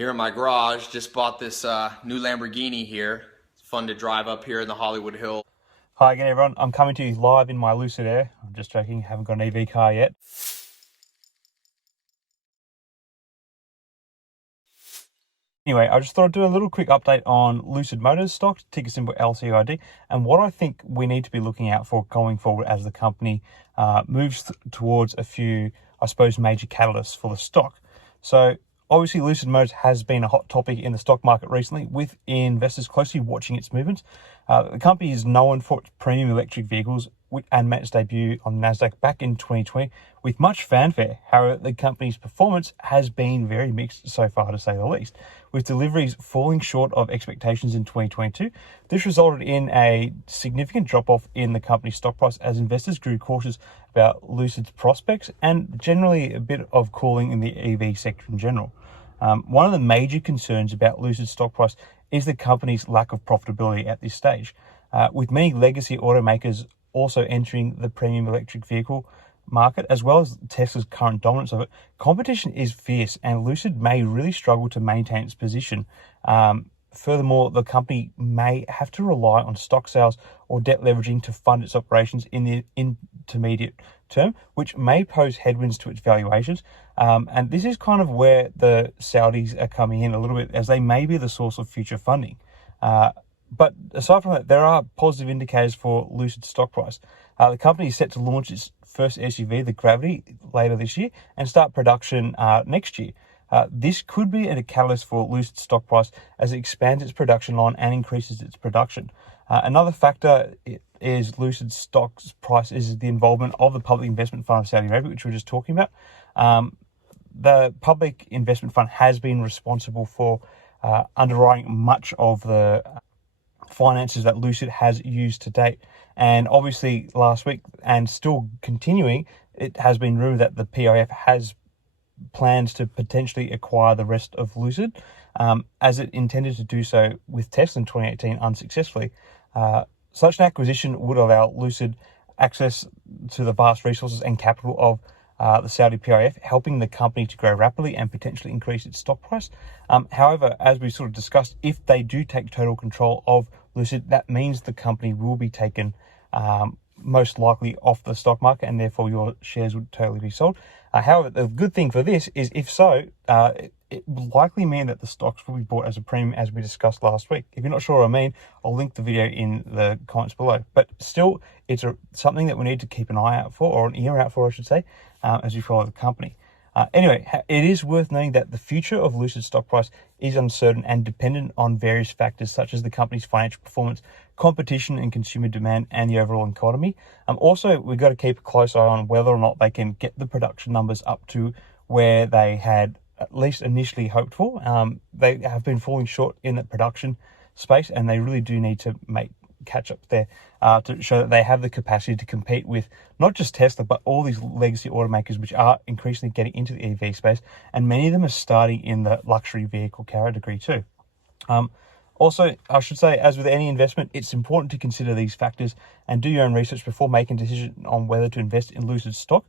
Here in my garage. Just bought this new Lamborghini here. It's fun to drive up here in the Hollywood Hills. Hi again, everyone. I'm coming to you live in my Lucid Air. I'm just joking, haven't got an EV car yet. Anyway, I just thought I'd do a little quick update on Lucid Motors stock, ticker symbol LCID, and what I think we need to be looking out for going forward as the company moves towards a few, I suppose, major catalysts for the stock. So obviously, Lucid Motors has been a hot topic in the stock market recently, with investors closely watching its movements. The company is known for its premium electric vehicles and made its debut on NASDAQ back in 2020 with much fanfare. However, the company's performance has been very mixed so far, to say the least, with deliveries falling short of expectations in 2022. This resulted in a significant drop-off in the company's stock price as investors grew cautious about Lucid's prospects and generally a bit of cooling in the EV sector in general. One of the major concerns about Lucid's stock price is the company's lack of profitability at this stage. With many legacy automakers also entering the premium electric vehicle market, as well as Tesla's current dominance of it, competition is fierce and Lucid may really struggle to maintain its position. Furthermore, the company may have to rely on stock sales or debt leveraging to fund its operations in the intermediate term, which may pose headwinds to its valuations. And this is kind of where the Saudis are coming in a little bit, as they may be the source of future funding. But aside from that, there are positive indicators for Lucid's stock price. The company is set to launch its first SUV, the Gravity, later this year and start production next year. This could be a catalyst for Lucid's stock price as it expands its production line and increases its production. Another factor is Lucid's stock price is the involvement of the Public Investment Fund of Saudi Arabia, which we were just talking about. The Public Investment Fund has been responsible for underwriting much of the finances that Lucid has used to date. And obviously last week, and still continuing, it has been rumored that the PIF has plans to potentially acquire the rest of Lucid, as it intended to do so with Tesla in 2018 unsuccessfully. Such an acquisition would allow Lucid access to the vast resources and capital of the Saudi PIF, helping the company to grow rapidly and potentially increase its stock price. However, as we sort of discussed, if they do take total control of Lucid, that means the company will be taken most likely off the stock market, and therefore your shares would totally be sold. However, the good thing for this is, if so, it will likely mean that the stocks will be bought as a premium, as we discussed last week. If you're not sure what I mean, I'll link the video in the comments below. But still, it's something that we need to keep an eye out for, or an ear out for, I should say, as we follow the company. Anyway, it is worth noting that the future of Lucid's stock price is uncertain and dependent on various factors such as the company's financial performance, competition and consumer demand, and the overall economy. Also, we've got to keep a close eye on whether or not they can get the production numbers up to where they had at least initially hoped for. They have been falling short in the production space, and they really do need to catch up there to show that they have the capacity to compete with not just Tesla, but all these legacy automakers, which are increasingly getting into the EV space, and many of them are starting in the luxury vehicle category too. Also, I should say, as with any investment, it's important to consider these factors and do your own research before making a decision on whether to invest in Lucid stock.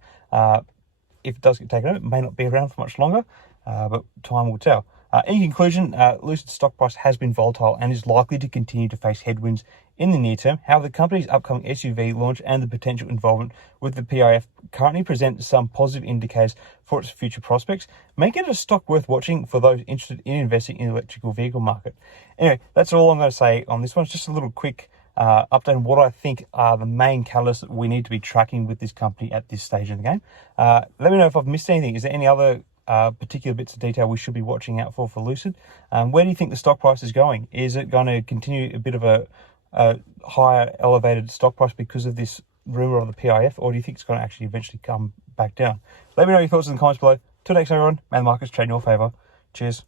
If it does get taken over, it may not be around for much longer, but time will tell. In conclusion, Lucid's stock price has been volatile and is likely to continue to face headwinds in the near term. However, the company's upcoming SUV launch and the potential involvement with the PIF currently present some positive indicators for its future prospects, making it a stock worth watching for those interested in investing in the electrical vehicle market. Anyway, that's all I'm going to say on this one. It's just a little quick update on what I think are the main catalysts that we need to be tracking with this company at this stage of the game. Let me know if I've missed anything. Is there any other particular bits of detail we should be watching out for Lucid? Where do you think the stock price is going? Is it going to continue a bit of a higher elevated stock price because of this rumor of the PIF, or do you think it's going to actually eventually come back down? Let me know your thoughts in the comments below. Till next time, everyone, may the markets trade in your favor. Cheers.